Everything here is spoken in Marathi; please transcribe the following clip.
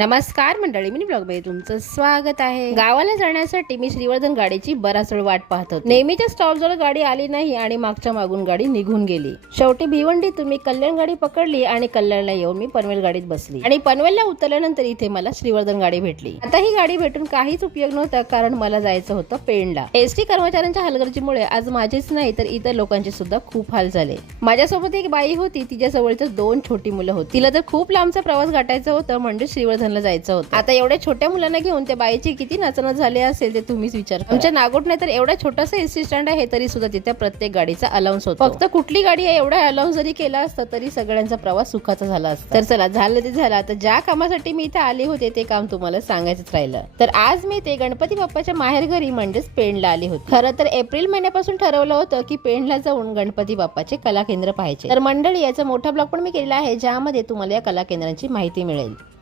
नमस्कार मंडळी, मिनी ब्लॉग मध्ये तुमचं स्वागत आहे। गावाला जाण्यासाठी मी श्रीवर्धन गाडीची बराच वेळ वाट पाहत होते। नेहमीच्या स्टॉप जवळ गाडी आली नाही आणि मागच्या मागून गाडी निघून गेली। शेवटी भिवंडीतून मी कल्याण गाडी पकडली आणि कल्याणला येऊन मी पनवेल गाडीत बसली आणि पनवेलला उतरल्यानंतर इथे मला श्रीवर्धन गाडी भेटली। आता ही गाडी भेटून काहीच उपयोग नव्हता, कारण मला जायचं होतं पेणला। एसटी कर्मचाऱ्यांच्या हलगर्जीमुळे आज माझेच नाही तर इतर लोकांचे सुद्धा खूप हाल झाले। माझ्यासोबत एक बाई होती, तिच्या जवळच 2 छोटी मुलं होती। तिला तर खूप लांबचा प्रवास गाठायचा होता, म्हणजे श्रीवर्धनला जायचं होतं। आता एवढ्या छोट्या मुलांना घेऊन त्या बाईची किती नाचणं झाले असेल ते तुम्हीच विचार करा। आमच्या नागोठणे तर एवढा छोटासा एसटी स्टँड आहे, तरी सुद्धा तिथे प्रत्येक गाडीचा अलाउन्स होता। फक्त कुठली गाडी आहे एवढा अलाउन्स जरी केला असता तरी सगळ्यांचा प्रवास सुखाचा झाला असता। तर चला, झालं ते झालं। आता ज्या कामासाठी मी इथे आले होते ते काम तुम्हाला सांगायचंच राहिलं। तर आज मी ते गणपती बाप्पाच्या माहेर घरी म्हणजेच पेणला आली होती। खरं तर एप्रिल महिन्यापासून ठरवलं होतं की पेणला जाऊन गणपती बाप्पाचे कला केंद्र पाहायचे। तर मंडळी, याचा मोठा ब्लॉग पण मी केलेला आहे, ज्यामध्ये तुम्हाला या कला केंद्रांची माहिती मिळेल।